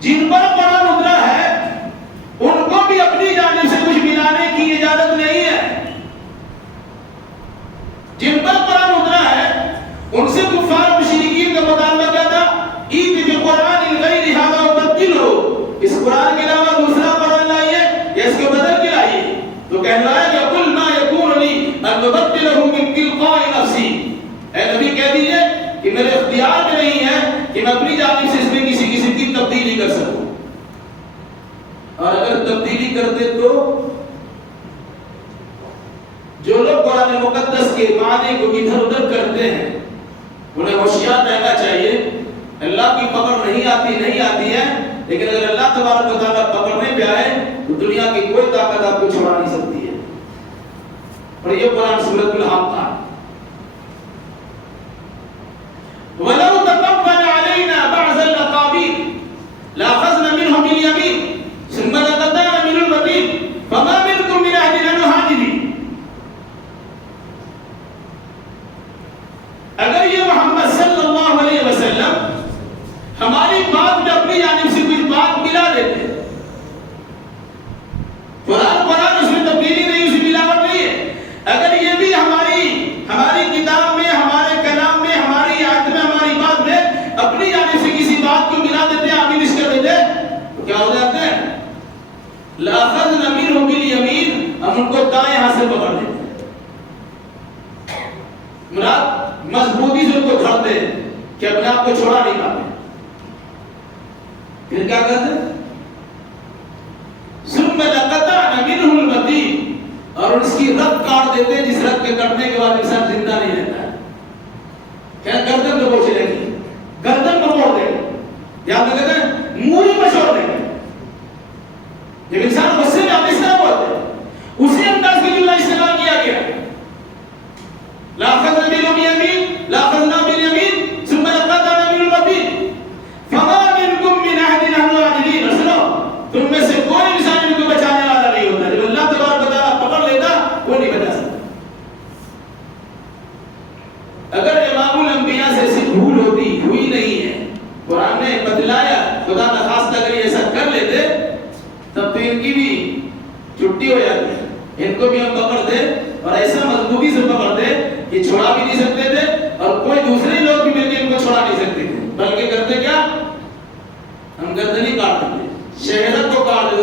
جن پر قرآن اترا ہے ان کو بھی اپنی جانب سے کچھ ملانے کی اجازت نہیں ہے. جن پر قرآن اترا ہے ان سے کفار مشرکین کا مطالبہ کیا تھا؟ ایت بقرآن غیر ھذا وبدلہ، اس قرآن کے علاوہ دوسرا قرآن لائیے یا اس کو بدل کے لائیے. تو کہنا ہے کہ قل ما یکون لی ان ابدلہ من تلقاء نفسی، اے نبی کہہ دیجئے کہ میرے اختیار میں نہیں ہے کہ میں اپنی جانب سے اس میں کسی قسم کی تبدیلی کر سکوں. اور اگر تبدیلی کرتے تو جو لوگ قرآن مقدس کے معنی کو ادھر ادھر کرتے ہیں انہیں ہوشیار رہنا چاہیے. اللہ کی پکڑ نہیں آتی ہے، لیکن اگر اللہ تبارک و تعالیٰ پکڑنے پہ آئے تو دنیا کی کوئی طاقت آپ کو چھڑا نہیں سکتی ہے. اور یہ قرآن سورۃ الحاقہ. وَلَوْ تَقَبَّلَ عَلَيْنَا بَعْضَ الْأَقَاوِيلِ لَأَخَذْنَا مِنْهُ بِالْيَمِينِ ثُمَّ لَقَطَعْنَا مِنْهُ الْوَتِينَ فَمَا مِنْكُم مِّنْ أَحَدٍ عَنْهُ حَاجِزِينَ. اگر یہ محمد صلی اللہ علیہ وسلم ہماری بات میں اپنی جانب سے کچھ بات ملا دیتے، قرآن اس میں تبدیلی نہیں، اس میں ملاوٹ نہیں ہے. اگر یہ بھی ہماری کتاب میں، ہمارے کلام میں، ہماری آیت میں، ہماری بات میں اپنی جانب سے کسی بات کو ملا دیتے، آمیز کر دیتے، تو کیا ہو جاتے ہیں؟ لَأَخَذْنَا مِنْهُ بِالْيَمِينِ، ہم ان کو دائیں ہاتھ سے پکڑ لیتے. مراد مضبوطی سے ان کو دھرتے کہ اپنے آپ کو چھوڑا نہیں پاتے. پھر کیا کرتے؟ ثُمَّ لَقَطَعْنَا مِنْهُ الْوَتِينَ، اور اس کی رگ کاٹ دیتے جس رگ کے کٹنے کے بعد انسان زندہ نہیں رہتا ہے. کیا گردن کو وہ چلے گی، گردن کو موڑ دے گا، یا تو کہتے ہیں موری میں چھوڑ دے گا. جب انسان غصے میں آتے اس طرح بولتے ہیں، اسی انداز کی جملہ استعمال کیا گیا. لَأَخَذْنَا مِنْهُ بِالْيَمِينِ لَأَخَذْنَا بِالْيَمِينِ ثُمَّ لَقَطَعْنَا مِنْهُ الْوَتِينَ فَمَا مِنْكُم مِّنْ أَحَدٍ عَنْهُ حَاجِزِينَ. سنو، تم میں سے کوئی انسان ان کو بچانے والا نہیں ہوتا. جب اللہ تبارک و تعالیٰ پکڑ لیتا کوئی نہیں بچا سکتا. اگر امام الانبیاء سے ایسی بھول ہوئی نہیں ہے، قرآن نے بتلایا، خدا نخواستہ اگر یہ ایسا کر لیتے تب تو ان کی بھی چھٹی ہو جاتی. ان کو بھی ہم پکڑ دے اور ایسا مضبوطی سے پکڑ دے کہ چھوڑا بھی نہیں سکتے تھے اور کوئی دوسرے لوگ بھی مل کے ان کو چھوڑا نہیں سکتے تھے. بلکہ کرتے کیا؟ ہم گردن ہی کاٹ دیتے، شہرت کو کاٹ دیتے،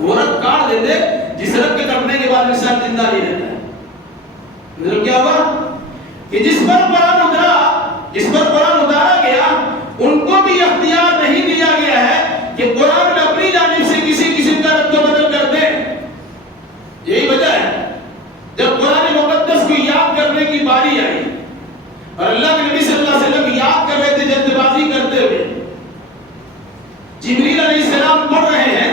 وہ رگ کاٹ دیتے جس رگ کے کٹنے کے بعد انسان زندہ نہیں رہتا ہے. مطلب کیا ہوا کہ جس پر قرآن اتارا گیا ان کو بھی اختیار نہیں دیا گیا ہے کہ قرآن میں اپنی جانب سے کسی قسم کا رد و بدل کر دیں. یہی وجہ ہے جب قرآن مقدس کو یاد کرنے کی باری آئی اور اللہ کے نبی صلی اللہ علیہ وسلم یاد کر رہے تھے جلد بازی کرتے ہوئے، جبریل علیہ السلام پڑھ رہے ہیں،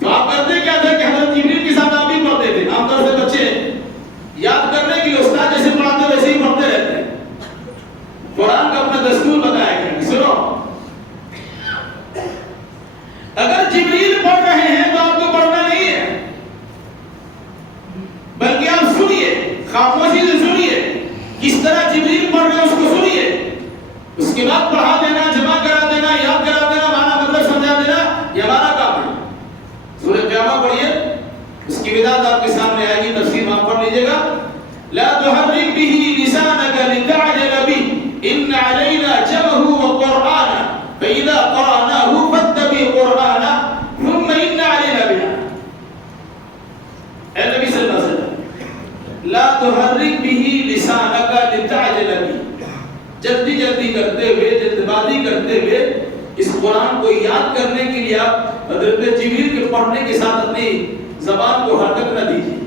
تو آپ کرتے کیا تھے کہ حضرت جبریل کے ساتھ آپ بھی پڑھتے تھے. عام طور سے بچے یاد کرنے کے لیے استاد جیسے پڑھاتے ویسے ہی پڑھتے رہتے ہیں. قرآن کا اپنا دستور بتایا گیا. سنو، اگر جبریل پڑھ رہے ہیں تو آپ کو پڑھنا نہیں ہے، بلکہ آپ سنیے، خاموشی سے سنیے. کس طرح جبریل پڑھ رہے ہیں اس کو سنیے، اس کے بعد پڑھا دینا، جمع کرا دینا، یاد کرا دینا، معنی مطلب سمجھا دینا، یہ ہمارا کام ہے. سورہ قیامہ پڑھیے، اس کی بدایت آپ کے سامنے آئے گی. لا تحرك به لسانك لتعجل به ان علينا جمعه وقرآنه فاذا قرأناه فاتبع قرآنه ثم ان علينا بیانه. اے نبی صلی اللہ علیہ وسلم لا تحرك به لسانك لتعجل به، جلدی جلدی کرتے ہوئے، جلد بازی کرتے ہوئے اس قرآن کو یاد کرنے کے لیے آپ حضرت جبریل کے پڑھنے کے ساتھ اپنی زبان کو حرکت نہ دیجیے.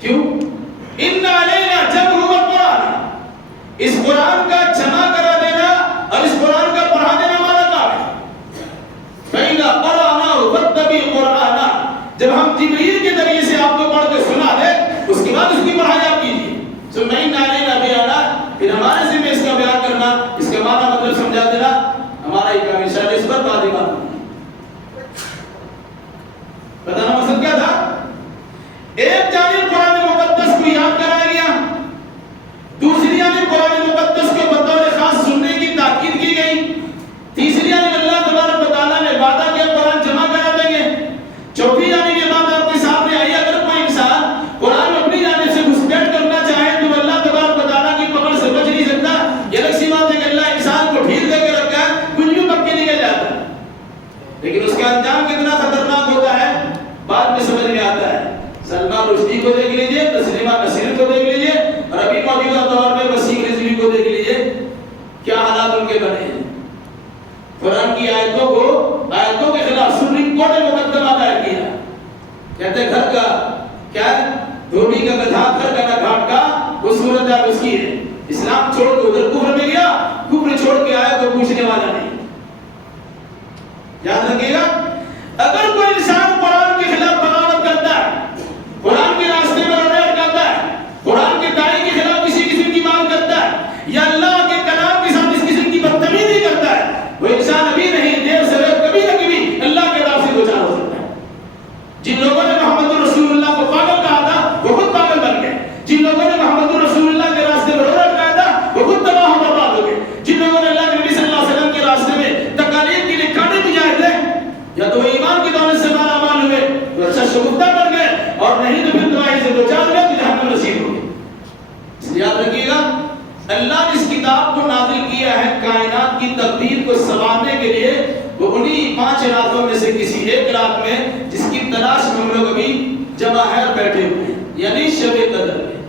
کیوں؟ ان علینا جمع القرآن، اس قرآن کا جمع کرا دینا اور اس قرآن کا پڑھا دینا ہمارا کام ہے. فَإِذَا قَرَأْنَاهُ فَاتَّبِعْ قُرْآنَهُ، جب ہم جبریل کے ذریعے سے آپ کو پڑھ کے سنا دے اس کے بعد اس کی پڑھائی آپ کیجیے. ثُمَّ إِنَّ عَلَيْنَا بَيَانَهُ، پھر ہمارے ذمہ اس کا بیان کرنا، اس کا معنی مطلب سمجھا دینا ہمارا ہی کام. انشاءاللہ اس پر بات بتانا مقصد کیا تھا؟ ایک جانب قرآن مقدس کو یاد کرایا گیا، دوسری جانب قرآن مقدس کو بطور خاص سننے کی تاکید کی گئی، تیسری جانب اللہ تبارک و تعالیٰ نے وعدہ کیا قرآن جمع کرا دیں گے، چوتھی جانب یہ بات آپ کے سامنے آئی اگر کوئی انسان قرآن اپنی جانب سے گھسپیٹ کرنا چاہے تو اللہ تبارک و تعالیٰ کی پکڑ سے بچ نہیں سکتا. یہ الگ سی بات ہے کہ اللہ انسان کو ڈھیل دے کے رکھا ہے، کچھ بھی پک کے نکل جاتا ہے، لیکن اس کا انجام کتنا خطرناک ہوتا ہے بعد میں سمجھ میں آتا ہے. سلمان رشدی کو دیکھ لیجئے، تسلیمہ نصیر کو دیکھ لیجئے، اور ابھی موجودہ دور میں وسیم رضوی کو دیکھ لیجئے، کیا حالات ان کے بنے ہیں. قرآن کی آیتوں کے خلاف سپریم کورٹ نے مقدمہ دائر کیا. کہتے ہیں گھر کا کیا ہے، دھوبی کا گدھا گھر کا نہ گھاٹ کا، وہ صورت ہے اس کی ہے. اسلام چھوڑ کے ادھر کفر میں گیا، کفر چھوڑ کے آیا تو پوچھنے والا نہیں. یاد رکھیے گا اگر کوئی انسان قرآن کے خلاف بغاوت کرتا ہے، قرآن کے راستے میں روڑے اٹکاتا ہے، قرآن کے داعی کے خلاف کسی قسم کی بات کرتا ہے یا اللہ کے کلام کے ساتھ اس قسم کی بدتمیزی کرتا ہے، وہ انسان ابھی نہیں دیر سے کبھی نہ کبھی اللہ کے راہ سے دو چار ہو سکتا ہے. جن لوگوں نے محمد رسول اللہ کو پاگل کہا تھا وہ خود پاگل بن گئے، جن لوگوں نے محمد رسول اللہ کے راستے میں روڑے اٹکایا تھا وہ خود تباہ و برباد ہو گئے، جن لوگوں نے اللہ کے نبی صلی اللہ علیہ وسلم کے راستے میں تکالیف کے لیے کاٹے بجائے تھے یا تو وہ ایمان کی دولت سے مالا مال ہوئے تو اچھا شگفتہ بن گئے، اور نہیں تو پھر تباہی سے دو چار ہوئے تو جہنم نصیب ہو گئے. یاد رکھیے گا اللہ نے اس کتاب کو نازل کیا ہے کائنات کی تقدیر کو سنوارنے کے لیے. وہ انہی 5 راتوں میں سے کسی ایک رات میں جس کی تلاش میں ہم لوگ ابھی جمع ہے بیٹھے ہوئے ہیں، یعنی شب قدر میں.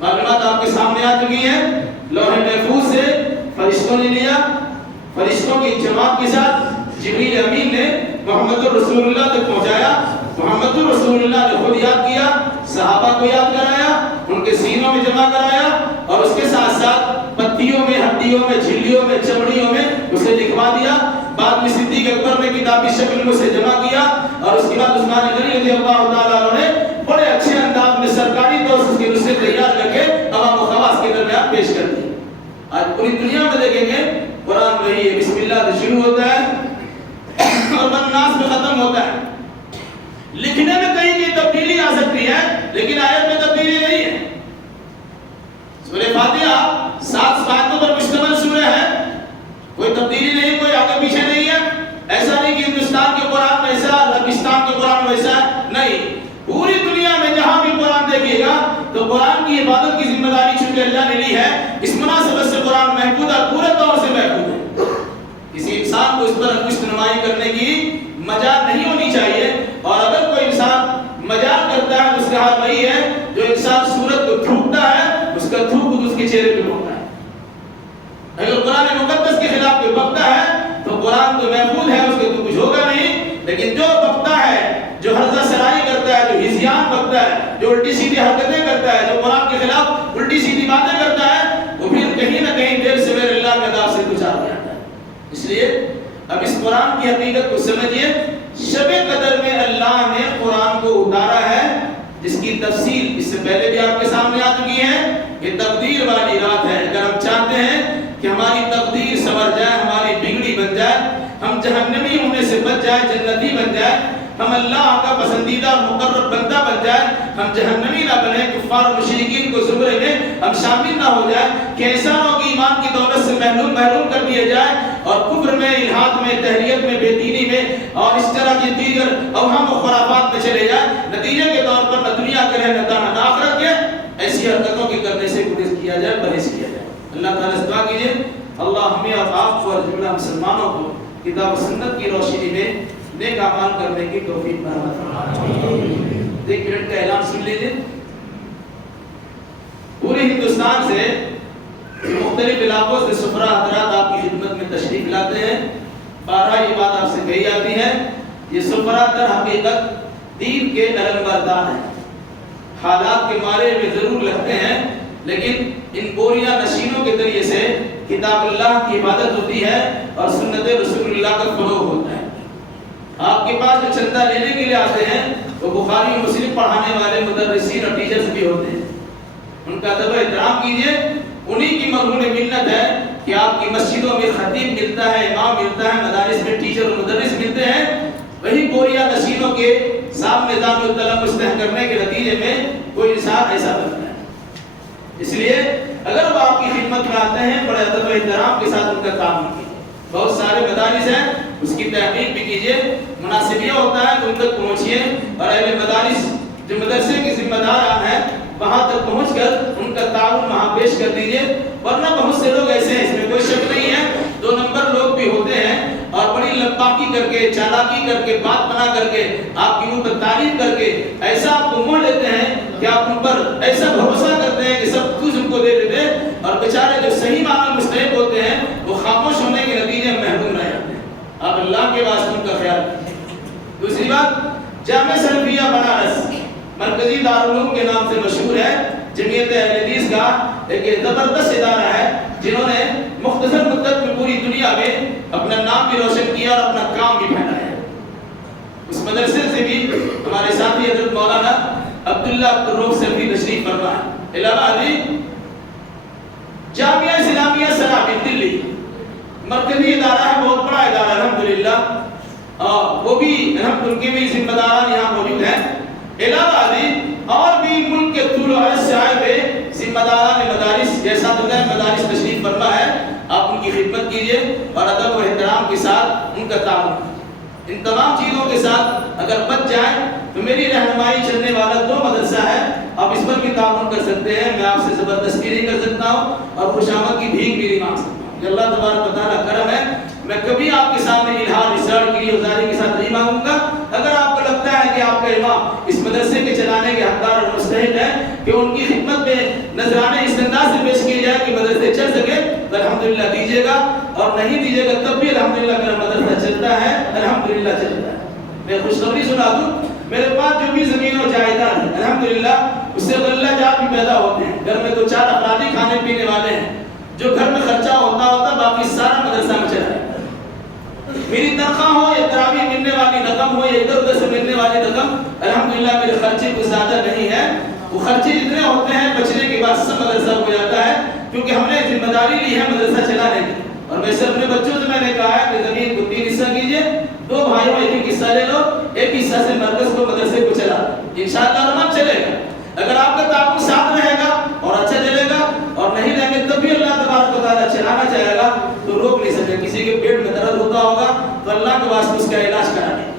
معلومات آپ کے سامنے آ چکی ہیں. لوح محفوظ سے فرشتوں نے لیا، فرشتوں کی جماعت کے ساتھ جبریل امین نے محمد رسول اللہ تک پہنچایا. محمد رسول اللہ نے خود یاد کیا، صحابہ کو یاد کرایا، ان کے سینوں میں جمع کرایا، اور اس کے ساتھ ساتھ پتیوں میں، ہڈیوں میں، جھلیوں میں، چمڑیوں میں اسے لکھوا دیا. بعد میں صدیق اکبر نے کتابی شکل میں اسے جمع کیا، اور اس کے بعد عثمان غنی رضی اللہ تعالیٰ عنہ نے بڑے اچھے انداز میں سرکاری طور سے اس کے نسخے تیار کر کے عوام و خواص کے درمیان پیش کر دی. آج پوری دنیا میں دیکھیں گے قرآن وہی ہے، بسم اللہ سے شروع ہوتا ہے اور والناس میں ختم ہوتا ہے. لکھنے میں کہیں کی تبدیلی آ سکتی ہے لیکن آیت میں تبدیلی نہیں ہے. سورہ فاتحہ 7 آیتوں پر مشتمل سورہ ہے، کوئی تبدیلی نہیں، کوئی آگے پیچھے نہیں ہے. ایسا نہیں کہ ہندوستان کے قرآن ویسا، پاکستان کے قرآن ویسا، نہیں. پوری دنیا میں جہاں بھی قرآن دیکھیے گا تو قرآن کی عبادت کی ذمہ داری چونکہ اللہ نے لی ہے، اس مناسبت سے قرآن محفوظ ہے، پورے طور سے محفوظ ہے. کسی انسان کو اس پر انگشت نمائی کرنے کی مجال نہیں ہونی چاہیے. اور اگر کوئی انسان مجال کرتا ہے تو اس کا حال وہی ہے جو انسان سورت کو تھوکتا ہے، اس کا تھوک اس کے چہرے پہ پڑتا ہے. اگر قرآن مقدس کے خلاف کوئی بکتا ہے تو قرآن تو محفوظ ہے، اس کے تو کچھ ہوگا نہیں. لیکن جو بکتا ہے، جو حرزہ سرائی کرتا ہے، جو ہزیان بکتا ہے، جو الٹی سیدھی حرکتیں کرتا ہے، جو قرآن کے خلاف الٹی سیدھی باتیں کرتا ہے، وہ پھر کہیں نہ کہیں دیر سویر اللہ کے عذاب سے گزار ہو جاتا ہے. اس لیے اب اس قرآن کی حقیقت کو سمجھیے. شب قدر میں اللہ نے قرآن کو اتارا ہے جس کی تفصیل اس سے پہلے بھی آپ کے سامنے آ چکی ہے. یہ تقدیر والی رات ہے. اگر ہم چاہتے ہیں کہ ہماری تقدیر سنور جائے، ہماری بگڑی بن جائے، ہم جہنمی ہونے سے بچ جائے، جنتی بن جائے، ہم اللہ کا پسندیدہ اور مقرب بندہ بن جائیں، ہم جہنمی نہ بنیں، کفار و مشرکین کو زمرے میں ہم شامل نہ ہو جائیں کہ ایسا ہو کہ ایمان کی دولت سے محروم کر دیے جائیں اور کفر میں، الحاد میں، تہریت میں، بے دینی میں اور اس طرح کی دیگر اوہام و خرافات میں چلے جائیں، نتیجے کے طور پر نہ دنیا کے رہے نہ آخرت کے ایسی حرکتوں کے کرنے سے گریز کیا جائے، پرہیز کیا جائے۔ اللہ تعالیٰ سے دعا کیجیے اللہ ہمیں اور آپ کو اور جملہ مسلمانوں کو کتاب و سنت کی روشنی میں نیک اعمال کرنے کی توفیق عطا فرمائے۔ ایک منٹ کا اعلان سن لیجیے۔ پورے ہندوستان سے مختلف علاقوں سے سفرا حضرات آپ کی خدمت میں تشریف لاتے ہیں۔ بارہ یہ بات آپ سے کہی جاتی ہے، یہ سفرا در حقیقت دین کے علمبردار ہیں، حالات کے مارے میں ضرور لگتے ہیں لیکن ان بوریاں نشینوں کے ذریعے سے کتاب اللہ کی عبادت ہوتی ہے اور سنت رسول اللہ کا فروغ ہوتا ہے۔ آپ کے پاس جو چندہ لینے کے لیے آتے ہیں وہ بخاری مسلم پڑھانے والے مدرسین اور ٹیچرز بھی ہوتے ہیں، ان کا ادب و احترام کیجیے۔ انہی کی مرہون منت ہے کہ آپ کی مسجدوں میں خطیب ملتا ہے، امام ملتا ہے، مدارس میں ٹیچر اور مدرس ملتے ہیں، وہی بوریا نشینوں کے سامنے دام الطلب مستحق کرنے کے نتیجے میں کوئی انسان ایسا بنتا ہے۔ اس لیے اگر وہ آپ کی خدمت میں آتے ہیں بڑے ادب و احترام کے ساتھ ان کا تعامل کیجیے۔ بہت سارے مدارس ہیں، اس کی تحقیق بھی کیجیے، مناسب یہ ہوتا ہے کہ ان تک پہنچیے اور اہل مدارس جو مدرسے کے ذمہ دار ہیں وہاں تک پہنچ کر ان کا تعاون وہاں پیش کر دیجیے، ورنہ بہت سے لوگ ایسے ہیں، اس میں کوئی شک نہیں ہے، 2 نمبر لوگ بھی ہوتے ہیں اور بڑی لباکی کر کے، چالاکی کر کے، بات بنا کر کے، آپ کی ان پر تعریف کر کے ایسا آپ کو موڑ لیتے ہیں کہ آپ ان پر ایسا بھروسہ کرتے ہیں کہ سب کچھ ان کو دے دیتے ہیں اور بیچارے جو صحیح معنی مستحق ہوتے ہیں وہ خاموش ہونے کے نتیجے میں محروم رہ جاتے ہیں۔ آپ اللہ کے واسطے ان کا خیال رکھیں۔ دوسری بات، جامع سلفیہ بنارس مرکزی دارالعلوم کے نام سے مشہور ہے، جمعیت اہل حدیث کا ایک زبردست ادارہ ہے جنہوں نے مختصر مدت میں پوری دنیا میں اپنا نام بھی روشن کیا اور اپنا کام بھی پھیلایا ہے۔ اس مدرسے سے بھی ہمارے ساتھی حضرت مولانا عبداللہ عبدالرؤف سلفی تشریف فرما ہے۔ الہ آبادی جامعہ اسلامیہ سرابی دلی مرکزی ادارہ ہے، بہت بڑا ادارہ الحمدللہ، اور وہ بھی ان کے بھی ذمہ داران یہاں موجود ہیں۔ الہ آبادی اور بھی ملک کے طول و عرض سے آئے ہوئے ذمہ داران مدارس جیسا مدارس تشریف فرما ہے، آپ ان کی خدمت کیجیے اور ادب و احترام کے ساتھ ان کا تعاون۔ ان تمام چیزوں کے ساتھ اگر بچ جائیں تو میری رہنمائی چلنے والا 2 مدرسہ ہے، آپ اس پر بھی تعاون کر سکتے ہیں۔ میں آپ سے زبردستی نہیں کر سکتا ہوں اور خوشامد کی بھیک بھی نہیں مانگ سکتا ہوں، کہ اللہ تبارک و تعالیٰ کرم ہے۔ میں کبھی آپ کے سامنے الہار رسال کی ازاری کے ساتھ نہیں مانگوں گا۔ اگر آپ کو لگتا ہے کہ آپ کا امام اس مدرسے کے چلانے کے حقدار اور مستحق ہے کہ ان کی خدمت میں نذرانے اس انداز سے پیش کیے جائے کہ مدرسے چل سکے تو الحمدللہ دیجیے گا، اور نہیں دیجیے گا تب بھی الحمدللہ میرا مدرسہ چلتا ہے، الحمدللہ چلتا ہے۔ میں خوشخبری سنا دوں، میرے پاس جو بھی زمین و جائیداد ہے الحمدللہ اس سے غلہ جات بھی پیدا ہوتے ہیں۔ گھر میں 2-4 افرادی کھانے پینے والے ہیں، جو گھر میں خرچہ ہوتا باقی سارا مدرسہ میں چلا ہے۔ میری تنخواہ ہو یا تراویح ملنے والی رقم ہو یا ادھر ادھر سے ملنے والی رقم، الحمدللہ میرے خرچے کچھ زیادہ نہیں ہے۔ وہ خرچے جتنے ہوتے ہیں بچنے کے بعد سب مدرسہ ہو جاتا ہے، کیونکہ ہم نے ذمہ داری لی ہے مدرسہ چلانے کی۔ اور ویسے اپنے بچوں سے میں نے کہا ہے کہ زمین کو 3 حصہ کیجیے، 2 بھائیوں 1 حصہ لے لو، 1 حصہ سے مرکز کو مدرسے کو چلا، انشاءاللہ رحمان چلے گا۔ اگر آپ کا تعاون ساتھ رہے گا اور اچھا چلے گا، اور نہیں رہیں گے تب بھی اللہ تبارک و تعالیٰ چلانا چاہے گا تو روک نہیں سکے۔ کسی کے پیٹ میں درد ہوتا ہوگا تو اللہ کے واسطے اس کا علاج کرا دیں۔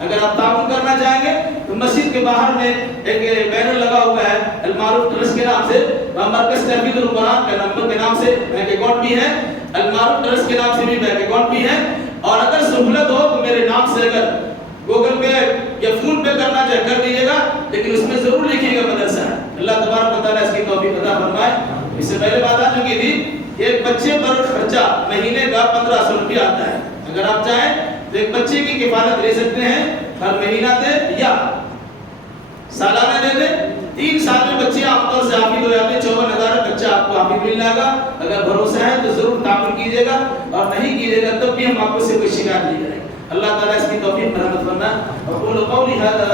اگر آپ تعاون کرنا چاہیں گے تو مسجد کے باہر میں ایک بینر لگا ہوا ہے المعروف ٹرسٹ کے نام سے، مرکز تحفیظ القرآن کے نمبر کے نام سے بینک اکاؤنٹ بھی ہے، المعروف ٹرسٹ کے نام سے بھی بینک اکاؤنٹ بھی ہے۔ اور اگر سہولت ہو تو میرے نام سے اگر گوگل پے یا فون پے کرنا چاہے کر دیجیے گا، لیکن اس میں ضرور لکھیے گا مدرسہ ہے۔ اللہ تبارک و تعالیٰ اس کی توفیق عطا فرمائے۔ اس سے پہلے بات آ چکی تھی کہ ایک بچے پر خرچہ مہینے کا 1500 روپیہ آتا ہے۔ اگر آپ چاہیں تو ایک بچے کی کفالت لے سکتے ہیں، ہر مہینہ دیں یا سالانہ دے دیں۔ 3 سال میں بچے عام طور سے حافظ ہو جاتے ہیں، 54,000 بچہ آپ کو حافظ مل جائے گا۔ اگر بھروسہ ہے تو ضرور تعاون کیجیے گا، اور نہیں کیجیے گا تب بھی ہم آپ کو سے کوئی شکایت نہیں کریں گے۔ اللہ تعالیٰ اس کی توفیق مرحمت فرمائے۔ اقول قولی ھذا